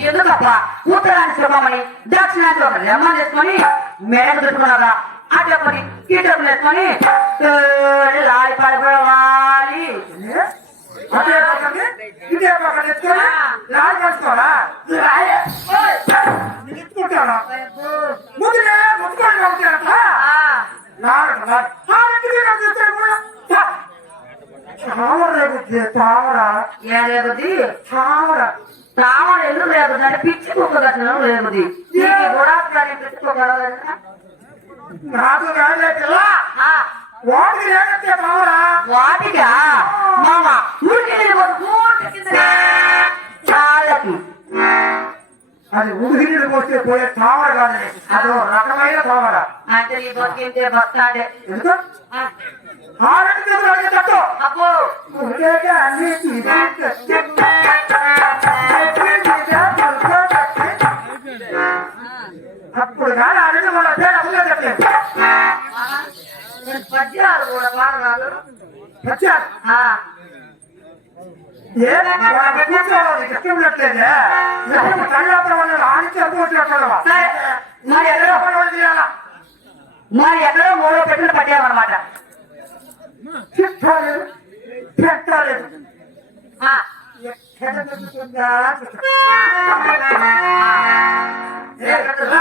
ఎందుకప్ప? ఉత్తరాన్ని శ్రమని దక్షిణానికి ఒక లెమ్మ చేసుకొని మేడకు పెట్టుకున్నారా అట్లకొని ఇట్లకు వేసుకొని లాలి పడిపోవాలి ఏదేది తామర ఎందుకు లేకపోతే అంటే పిచ్చి కుక్క లేకపోతే దీనికి కూడా నాకు రాలేటిలా వాడికి లేకపోతే మావరా వాటిగా మామ ఊరికి చాలకి. అది ఊహిని పోతే పోయే తామర కాదు. అదో రకమైన తామర అంటే ఈ బతికింటే బస్తాడే. ఎందుకు? ఆ. రెండు చేతులు అడిగే తట్టు అబ్బో ఉండేగా అన్ని తీసి అప్పుడు కానీ ఆ రెండు మన పేరు అప్పుడే చెప్పలేదు నేను పద్యాలు కూడా పాడరాదు వచ్చారు ఆ, ఏ వాళ్ళ కూర్చోవాలి ఇష్టం ఉండట్లేదే ఎప్పుడు కళ్ళాపురం అన్న ఆనికి అనుకోవట్లేదా సరే మరి ఎక్కడో చేయాలా మరి ఎక్కడో పట్టామన్నమాట పెట్టాలేదు పెట్టాలేదు ఆ, ఎక్కడ దొరుకుతుందా ఎక్కడో-